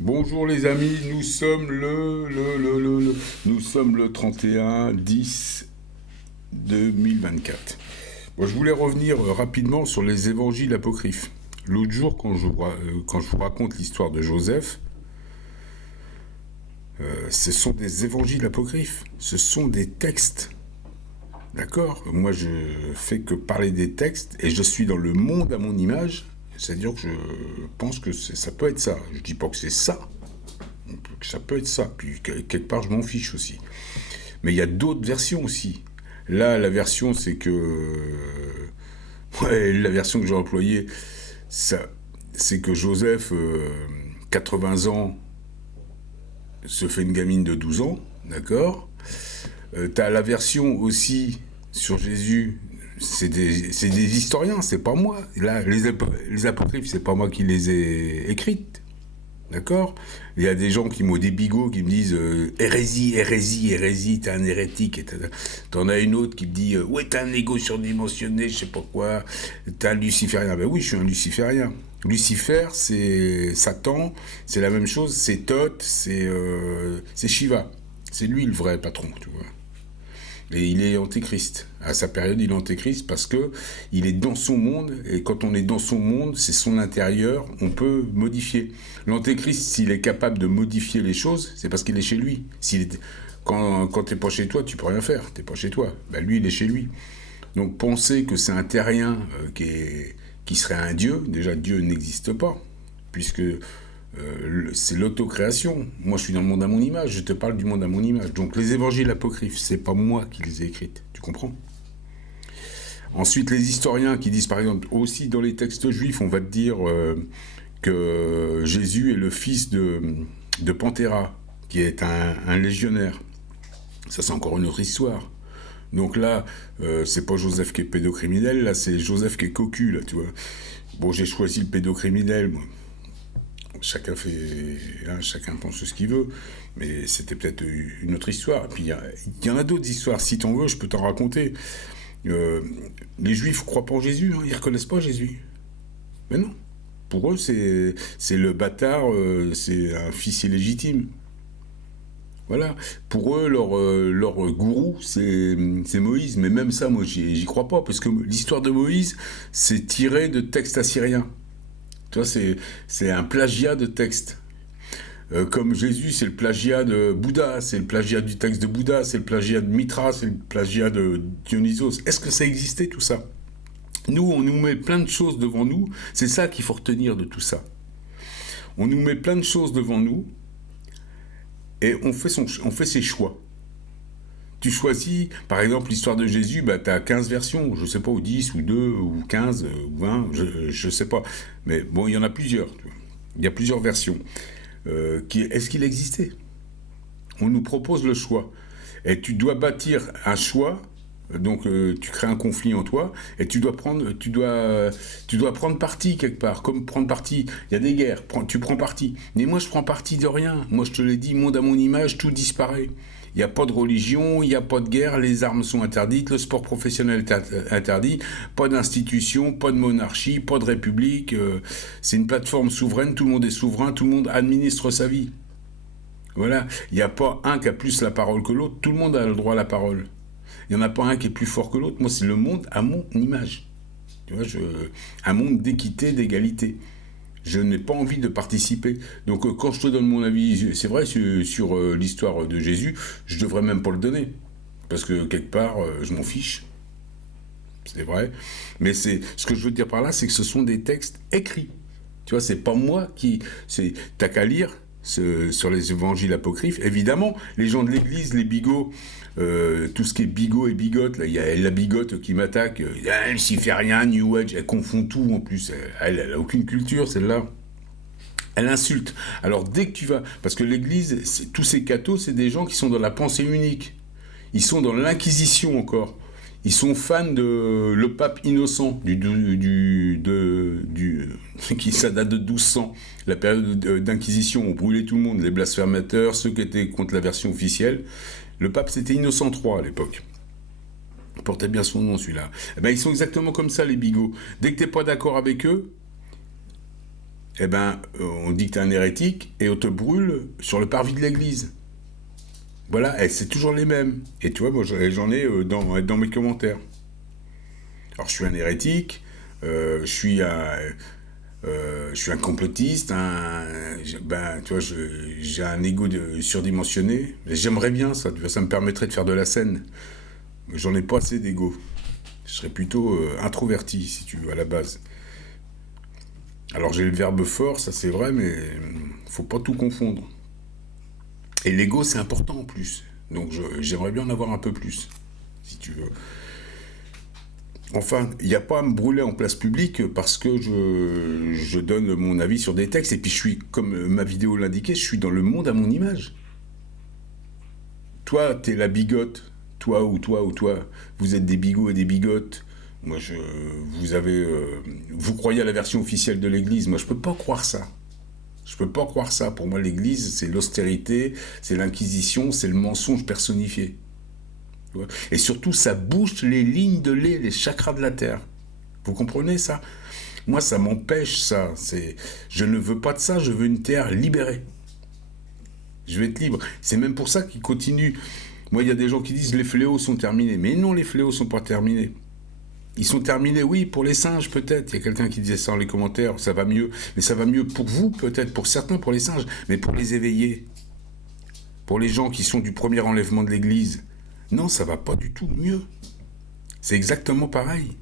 Bonjour les amis, nous sommes nous sommes le 31/10/2024. Bon, je voulais revenir rapidement sur les évangiles apocryphes. L'autre jour, quand je vous raconte l'histoire de Joseph, ce sont des évangiles apocryphes, ce sont des textes. D'accord. Moi, je fais que parler des textes et je suis dans le monde à mon image, c'est-à-dire que je pense que ça peut être ça. Je dis pas que c'est ça, que ça peut être ça. Puis quelque part, je m'en fiche aussi. Mais il y a d'autres versions aussi. Là, la version, c'est que. Ouais, la version que j'ai employée, ça, c'est que Joseph, 80 ans, se fait une gamine de 12 ans, d'accord. T'as la version aussi sur Jésus, c'est des historiens, c'est pas moi. Là, les apocryphes, c'est pas moi qui les ai écrites. D'accord. Il y a des gens qui m'ont des bigots qui me disent hérésie, hérésie, hérésie, t'es un hérétique. T'en as une autre qui me dit ouais, t'es un égo surdimensionné, je sais pas quoi, t'es un luciférien. Ben oui, je suis un luciférien. Lucifer, c'est Satan, c'est la même chose, c'est Thoth, c'est Shiva. C'est lui le vrai patron, tu vois. Et il est antéchrist. À sa période, il est antéchrist parce que il est dans son monde, et quand on est dans son monde, c'est son intérieur, on peut modifier. L'antéchrist, s'il est capable de modifier les choses, c'est parce qu'il est chez lui. Quand t'es pas chez toi, tu peux rien faire, t'es pas chez toi. Ben lui, il est chez lui. Donc penser que c'est un terrien qui serait un dieu, déjà Dieu n'existe pas, puisque c'est l'autocréation. Moi, je suis dans le monde à mon image, je te parle du monde à mon image. Donc, les évangiles apocryphes, c'est pas moi qui les ai écrites. Tu comprends? Ensuite, les historiens qui disent, par exemple, aussi dans les textes juifs, on va te dire que Jésus est le fils de Panthéra, qui est un légionnaire. Ça, c'est encore une autre histoire. Donc là, c'est pas Joseph qui est pédocriminel, là, c'est Joseph qui est cocu, là, tu vois. Bon, j'ai choisi le pédocriminel, moi. Chacun fait, hein, chacun pense ce qu'il veut, mais c'était peut-être une autre histoire. Et puis il y en a d'autres histoires. Si t'en veux, je peux t'en raconter. Euh, les Juifs croient pas en Jésus, hein, ils reconnaissent pas Jésus. Mais non. Pour eux, c'est le bâtard, c'est un fils illégitime. Voilà. Pour eux, leur gourou, c'est Moïse. Mais même ça, moi, j'y crois pas, parce que l'histoire de Moïse, c'est tiré de textes assyriens. Tu vois, c'est un plagiat de texte. Comme Jésus, c'est le plagiat de Bouddha, c'est le plagiat du texte de Bouddha, c'est le plagiat de Mitra, c'est le plagiat de Dionysos. Est-ce que ça existait tout ça? Nous, on nous met plein de choses devant nous, c'est ça qu'il faut retenir de tout ça. On nous met plein de choses devant nous et on fait ses choix. Tu choisis, par exemple, l'histoire de Jésus, bah, tu as 15 versions, je sais pas, ou 10, ou 2, ou 15, ou 20, je sais pas. Mais bon, il y en a plusieurs. Il y a plusieurs versions. Est-ce qu'il existait? On nous propose le choix. Et tu dois bâtir un choix, donc tu crées un conflit en toi, et tu dois prendre parti quelque part. Comme prendre parti, il y a des guerres, tu prends parti. Mais moi, je prends parti de rien. Moi, je te l'ai dit, monde à mon image, tout disparaît. Il n'y a pas de religion, il n'y a pas de guerre, les armes sont interdites, le sport professionnel est interdit, pas d'institution, pas de monarchie, pas de république. C'est une plateforme souveraine, tout le monde est souverain, tout le monde administre sa vie. Voilà, il n'y a pas un qui a plus la parole que l'autre, tout le monde a le droit à la parole. Il n'y en a pas un qui est plus fort que l'autre, moi c'est le monde à mon image. Tu vois, un monde d'équité, d'égalité. Je n'ai pas envie de participer. Donc quand je te donne mon avis, c'est vrai, sur l'histoire de Jésus, je devrais même pas le donner. Parce que quelque part, je m'en fiche. C'est vrai. Mais ce que je veux dire par là, c'est que ce sont des textes écrits. Tu vois, c'est pas moi qui. T'as qu'à lire sur les évangiles apocryphes. Évidemment, les gens de l'église, les bigots, tout ce qui est bigot et bigote, là, il y a la bigote qui m'attaque, elle s'y fait rien, New Age, elle confond tout en plus, elle a aucune culture celle-là. Elle insulte. Alors dès que tu vas. Parce que l'église, tous ces cathos, c'est des gens qui sont dans la pensée unique. Ils sont dans l'inquisition encore. Ils sont fans de le pape innocent qui ça date de 1200, la période d'inquisition. On brûlait tout le monde, les blasphémateurs, ceux qui étaient contre la version officielle. Le pape c'était Innocent III à l'époque. Il portait bien son nom celui-là. Eh ben, ils sont exactement comme ça les bigots. Dès que t'es pas d'accord avec eux, eh ben, on dit que t'es un hérétique et on te brûle sur le parvis de l'église. Voilà, et c'est toujours les mêmes. Et tu vois, moi j'en ai dans mes commentaires. Alors je suis un hérétique, je suis un complotiste, tu vois, j'ai un ego surdimensionné. J'aimerais bien ça, tu vois, ça me permettrait de faire de la scène. Mais j'en ai pas assez d'ego. Je serais plutôt introverti, si tu veux, à la base. Alors j'ai le verbe fort, ça c'est vrai, mais faut pas tout confondre. Et l'ego, c'est important en plus. Donc j'aimerais bien en avoir un peu plus, si tu veux. Enfin, il n'y a pas à me brûler en place publique parce que je donne mon avis sur des textes. Et puis je suis, comme ma vidéo l'indiquait, je suis dans le monde à mon image. Toi, t'es la bigote. Toi ou toi ou toi. Vous êtes des bigots et des bigotes. Moi, vous croyez à la version officielle de l'Église. Moi, je peux pas croire ça. Je peux pas croire ça. Pour moi, l'Église, c'est l'austérité, c'est l'inquisition, c'est le mensonge personnifié. Et surtout, ça bouche les lignes de lait, les chakras de la terre. Vous comprenez ça? Moi, ça m'empêche, ça. Je ne veux pas de ça, je veux une terre libérée. Je veux être libre. C'est même pour ça qu'ils continuent. Moi, il y a des gens qui disent les fléaux sont terminés. Mais non, les fléaux sont pas terminés. Ils sont terminés, oui, pour les singes, peut-être. Il y a quelqu'un qui disait ça dans les commentaires, ça va mieux. Mais ça va mieux pour vous, peut-être, pour certains, pour les singes. Mais pour les éveillés, pour les gens qui sont du premier enlèvement de l'Église, non, ça va pas du tout mieux. C'est exactement pareil.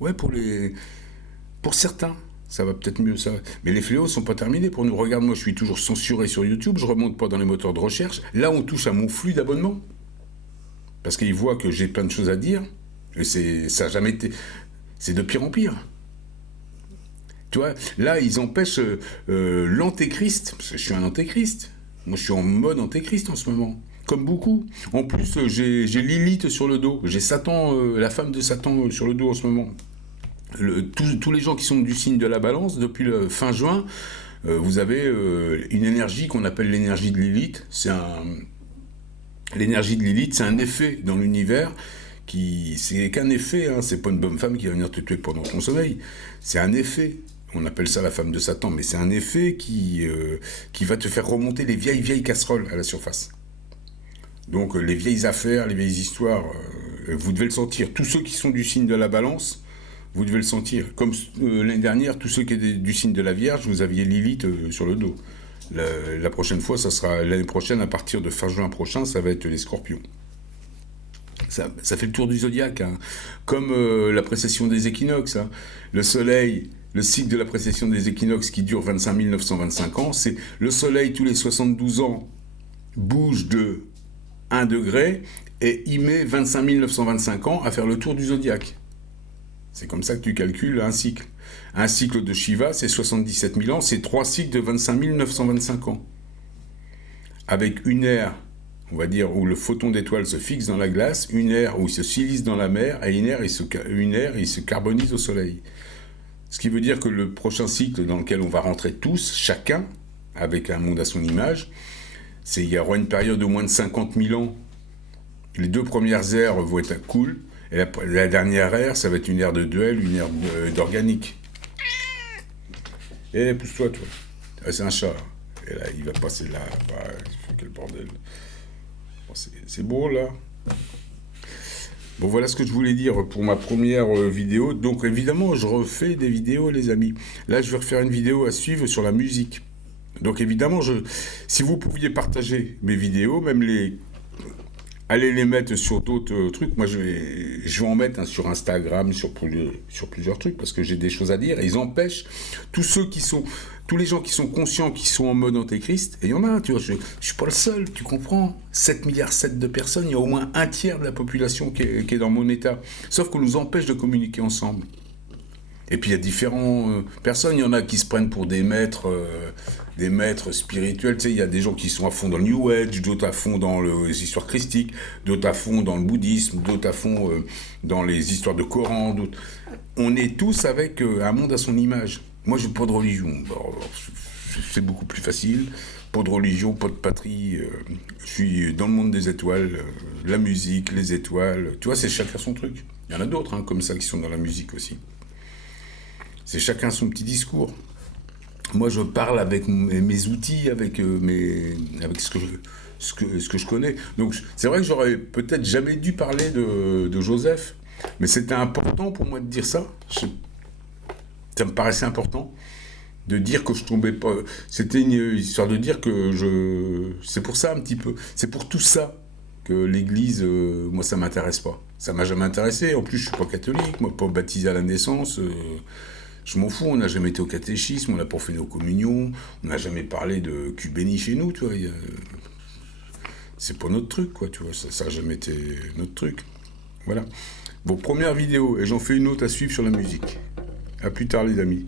Ouais, pour certains, ça va peut-être mieux, ça. Mais les fléaux sont pas terminés pour nous. Regarde, moi, je suis toujours censuré sur YouTube, je remonte pas dans les moteurs de recherche. Là, on touche à mon flux d'abonnement. Parce qu'ils voient que j'ai plein de choses à dire. Et ça a jamais été... C'est de pire en pire. Tu vois, là, ils empêchent l'antéchrist, parce que je suis un antéchrist. Moi, je suis en mode antéchrist en ce moment. Comme beaucoup. En plus, j'ai Lilith sur le dos. J'ai Satan, la femme de Satan sur le dos en ce moment. Tous les gens qui sont du signe de la balance, depuis le fin juin, vous avez une énergie qu'on appelle l'énergie de Lilith. L'énergie de Lilith, c'est un effet dans l'univers c'est qu'un effet, hein, c'est pas une bonne femme qui va venir te tuer pendant ton sommeil. C'est un effet. On appelle ça la femme de Satan, mais c'est un effet qui va te faire remonter les vieilles casseroles à la surface. Donc les vieilles affaires, les vieilles histoires, vous devez le sentir. Tous ceux qui sont du signe de la balance, vous devez le sentir. Comme l'année dernière, tous ceux qui étaient du signe de la Vierge, vous aviez Lilith sur le dos. La prochaine fois, ça sera l'année prochaine, à partir de fin juin prochain, ça va être les Scorpions. Ça fait le tour du zodiaque, hein. Comme la précession des équinoxes. Hein. Le soleil, le cycle de la précession des équinoxes qui dure 25 925 ans, c'est le soleil tous les 72 ans bouge de 1 degré et il met 25 925 ans à faire le tour du zodiaque. C'est comme ça que tu calcules un cycle. Un cycle de Shiva, c'est 77 000 ans, c'est 3 cycles de 25 925 ans. Avec une ère, on va dire, où le photon d'étoile se fixe dans la glace, une ère où il se silise dans la mer, et une ère, il se carbonise au soleil. Ce qui veut dire que le prochain cycle dans lequel on va rentrer tous, chacun, avec un monde à son image, il y aura une période de moins de 50 000 ans. Les 2 premières ères vont être cool, et la dernière ère, ça va être une ère de duel, une ère d'organique. Et pousse-toi, toi. Ah, c'est un chat. Et là, il va passer là. Bah, quel bordel. Bon, c'est beau, là. Bon, voilà ce que je voulais dire pour ma première vidéo. Donc, évidemment, je refais des vidéos, les amis. Là, je vais refaire une vidéo à suivre sur la musique. Donc, évidemment, si vous pouviez partager mes vidéos, même allez les mettre sur d'autres trucs. Moi, je vais en mettre sur Instagram, sur plusieurs trucs, parce que j'ai des choses à dire. Et ils empêchent tous les gens qui sont conscients, qui sont en mode antéchrist. Et il y en a, tu vois, je suis pas le seul, tu comprends. 7,7 milliards de personnes, il y a au moins un tiers de la population qui est dans mon état. Sauf qu'on nous empêche de communiquer ensemble. Et puis il y a différentes personnes, il y en a qui se prennent pour des maîtres spirituels. Tu sais, il y a des gens qui sont à fond dans le New Age, d'autres à fond dans les histoires christiques, d'autres à fond dans le bouddhisme, d'autres à fond dans les histoires de Coran. On est tous avec un monde à son image. Moi, j'ai pas de religion. C'est beaucoup plus facile. Pas de religion, pas de patrie. Je suis dans le monde des étoiles, la musique, les étoiles. Tu vois, c'est chacun son truc. Il y en a d'autres comme ça qui sont dans la musique aussi. C'est chacun son petit discours. Moi, je parle avec mes outils, avec, avec ce que je connais. Donc, c'est vrai que j'aurais peut-être jamais dû parler de Joseph, mais c'était important pour moi de dire ça. Ça me paraissait important de dire que je tombais pas. C'était une histoire de dire que je. C'est pour ça un petit peu. C'est pour tout ça que l'Église, moi, ça m'intéresse pas. Ça m'a jamais intéressé. En plus, je suis pas catholique, moi, pas baptisé à la naissance. Je m'en fous, on n'a jamais été au catéchisme, on n'a pas fait nos communions, on n'a jamais parlé de cul béni chez nous, tu vois. C'est pas notre truc, quoi, tu vois. Ça a jamais été notre truc. Voilà. Bon, première vidéo, et j'en fais une autre à suivre sur la musique. À plus tard, les amis.